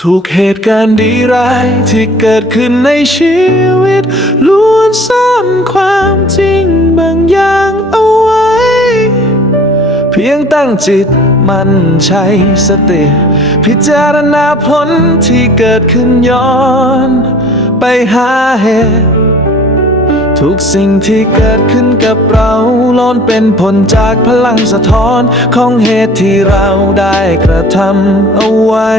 ทุกเหตุการณ์ดีร้ายที่เกิดขึ้นในชีวิตล้วนซ่อนความจริงบางอย่างเอาไว้ เพียงตั้งจิตมันใช้สติ พิจารณาผลที่เกิดขึ้นย้อน ไปหาเหตุ ทุกสิ่งที่เกิดขึ้นกับเราล้วนเป็นผลจากพลังสะท้อนของเหตุที่เราได้กระทำเอาไว้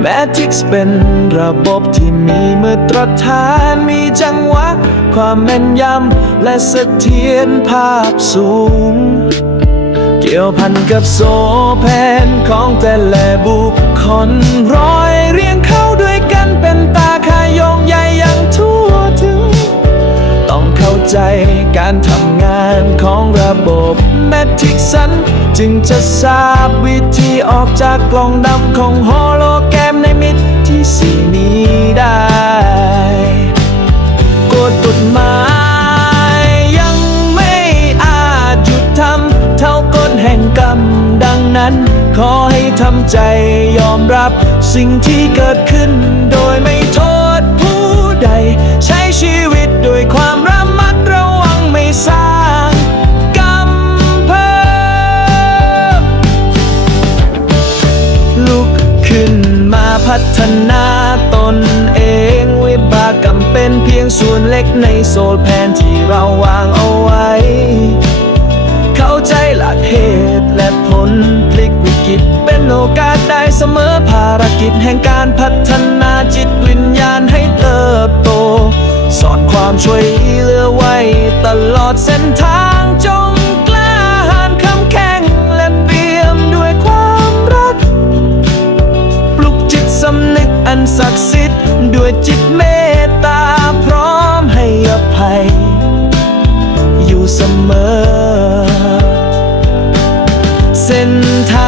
แมทริกซ์เป็นระบบที่มีมาตรฐานมีจังหวะ ความแม่นยำและเสถียรภาพสูง เกี่ยวพันกับโซแผนของแต่ละบุคคลร้อยเรียงเข้าด้วย การทำงานของระบบแมทริกซันจึงจะทราบวิธีออกจากกล่องดำของโฮโลแกรมในมิติสีนี้ได้กฎกฎหมายยังไม่อาจหยุดทำเท่ากฎแห่งกรรมดังนั้น ขอให้ทำใจยอมรับสิ่งที่เกิดขึ้น ฒนาตนเอง วิบากกรรมเป็นเพียงส่วนเล็กในโซลแผนที่เราวางเอาไว้ เข้าใจหลักเหตุและผลพลิกวิกฤตเป็นโอกาสได้เสมอภารกิจแห่งการพัฒนาจิตวิญญาณให้เติบโต สอนความช่วยเหลือไว้ตลอดเส้นทางจง จิตเมตตาพร้อมให้อภัย อยู่เสมอ เส้นทาง